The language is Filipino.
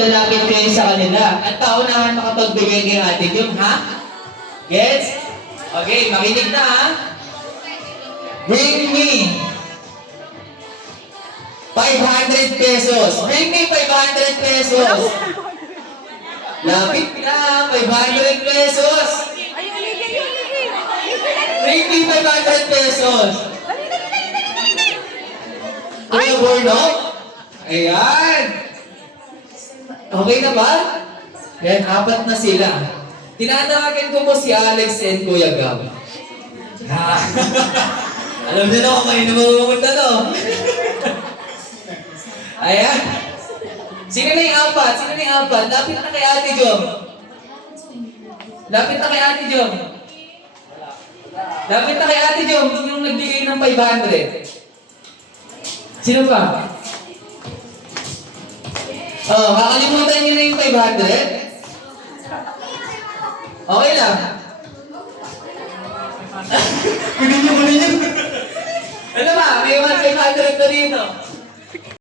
Lalapit kayo sa kanila at paunahan makapagbigay kay Ate Jom, ha? Gets? Okay, makinig na, ha? Bring me 500 pesos. Bring me 500 pesos. Lapit na, 500 pesos. Bring me 500 pesos. Kuya Borno? Ayan. Okay na ba? Yan, 4 na sila. Tinatawagan ko po si Alex and Kuya Gab. Alam niyo na kung kanino mapupunta to. Ayan. Sino na yung 4? Sino na yung 4? Lapit na kay Ate Jom. Lapit na kay Ate Jom. Lapit na kay Ate Jom, yung nagbigay ng 500. Sino pa? Oh, kakalimutan niyo na yung 500? Okay lang. Kunin niyo. Ano ba? May 500 na dito.